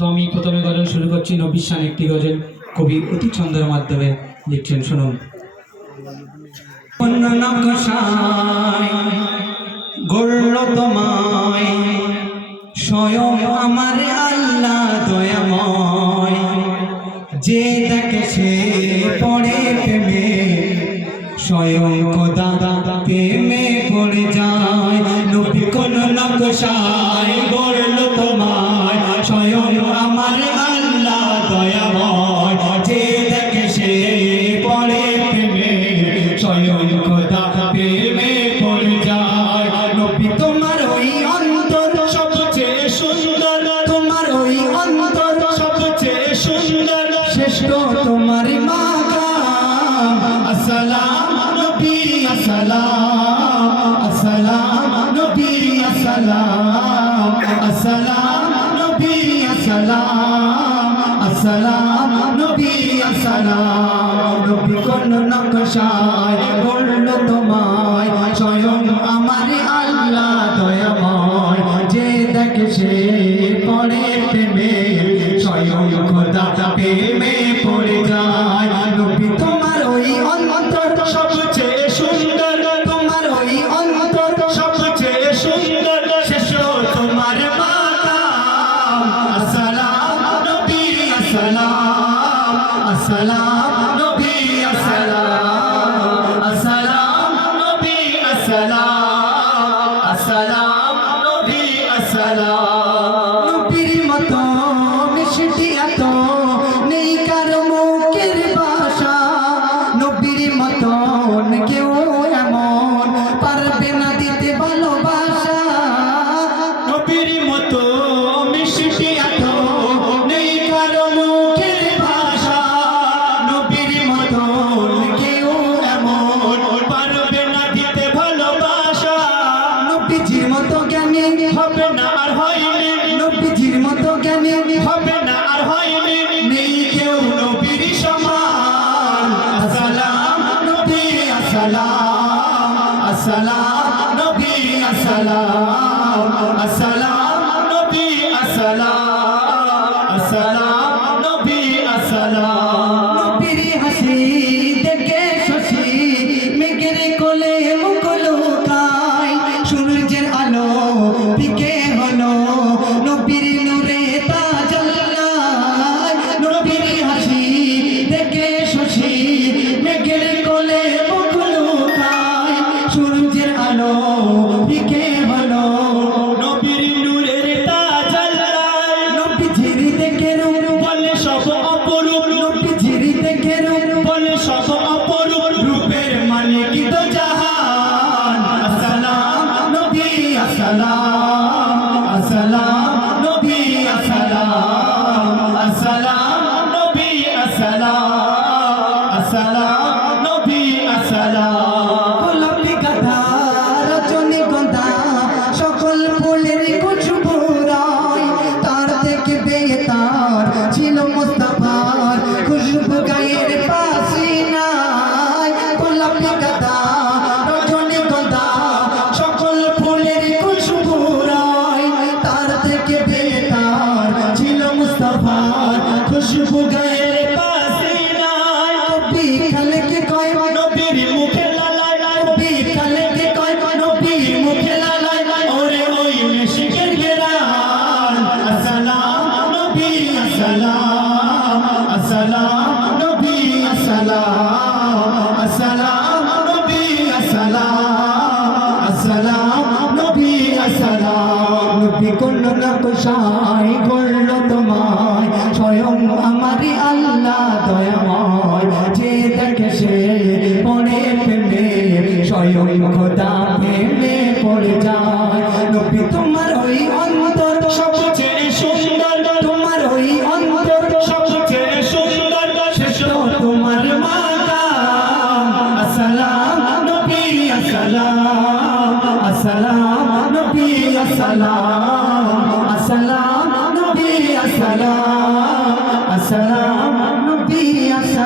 তো আমি প্রথমে গজল শুরু করছি। নবীর শান একটি গজল কবি অতি ছন্দের মাধ্যমে লিখছেন, শুনুন। অন্য নকশায় গড়ল তোমায় স্বয়ং আমার আল্লাহ দয়াময়, যে দেখে সে পড়ে প্রেমে স্বয়ং খোদা প্রেমে পড়ে যায়। নবী কোন নকশায় গড়ল তোমায় স্বয়ং আমার আল্লাহ দয়াময়, যে দেখে সে পড়ে প্রেমে স্বয়ং খোদা প্রেমে পড়ে যায়। নবী তোমার ওই অন্তর সবচেয়ে সুন্দর, তোমার ওই অন্তর সবচেয়ে সুন্দর, শ্রেষ্ঠ তোমার মাকাম। আসসালাম নবী আসসালাম, আসসালাম নবী আসসালাম, আসসালাম নবী আসসালাম, আসসালাম নবী আসসালাম। নবী কোন নকশায় গড়ল তোমায় স্বয়ং আমার আল্লাহ দয়াময়, যে দেখে সে পড়ে প্রেমে স্বয়ং খোদা প্রেমে পড়ে যায়। নবী তোমার ওই অন্তর সবচেয়ে সুন্দর, তোমার ওই অন্তর সবচেয়ে সুন্দর, শেষ তোমার মাকাম। আসসালাম নবী আসসালাম, আসসালাম নবী আসসালাম, আসসালাম নবী আসসালাম, আসসালাম নবী আসসালাম। নবীর মতো মিষ্টি এত নেই কারো মুখের ভাষা, নবীর মতন কেউ এমন পারবে না দিতে ভালোবাসা। নবীর মতো মিষ্টি এত নেই কারো মুখের ভাষা, নবীর মতন কেউ এমন পারবে না দিতে ভালোবাসা। নবীজির মতো জ্ঞানী হবে না আর হয়নি, নবীজির মতো জ্ঞানী হবে না আর হয়নি, নেই কেউ নবীর সমান। আসসালাম নবী আসসালাম, আসসালাম নবী আসসালাম, আসসালাম নবী আসসালাম, আসসালাম নবী আসসালাম। নবীর হাসি দেখে শশী মেঘের কোলে মুখ লুকায়, সূর্যের আলো ফিকে হলো নবীর নূরে তাজাল্লায়। নবীর হাসি দেখে শশী মেঘের কোলে মুখ লুকায়, সূর্যের আলো ফিকে হলো নবীর নূরের তাজাল্লায়। নবীজির দেখে রূপ বলে সব অপরূপ, নবীজির দেখে রূপ বলে সব অপরূপ, রূপের মালিক তো জাহান। আসসালাম নবী আসসালাম, আসসালাম নবী আসসালাম, আসসালাম নবী আসসালাম, আসসালাম নবী আসসালাম। গোলাপি গাধা রজনীগন্ধা সকল ফুলের খুশবু রায়, তার থেকে বেতার ছিল মুস্তাফার খুশবু গায়ের পাশে নাই। গোলাপি গাধা রজনীগন্ধা সকল ফুলের খুশবু রায়, তার থেকে বেতার ছিল মুস্তাফার খুশবু গায়ের পাশে নাই। নবী খালেকে কয় নবীর মুখে লালায়, নবী খালেকে কয় নবীর মুখে লালায়, ওরে ওই মেশিকের ঘেরান। আসসালাম নবী আসসালাম, আসসালাম নবী আসসালাম, আসসালাম নবী আসসালাম, আসসালাম নবী আসসালাম। নবী কোন নকশায় গড়ল তোমায় স্বয়ং আমার আল্লাহ দয়াময়, যে দেখে সে পড়ে প্রেমে স্বয়ং খোদা প্রেমে পড়ে যায়। নবী তোমার ওই অন্তর সবচেয়ে সুন্দর, তোমার ওই অন্তর সবচেয়ে সুন্দর, শ্রেষ্ঠ তোমার মাকাম। আসসালাম নবী আসসালাম, আসসালাম নবী আসসালাম, আসসালাম নবী আসসালাম, আসসালাম নবী আসসালাম।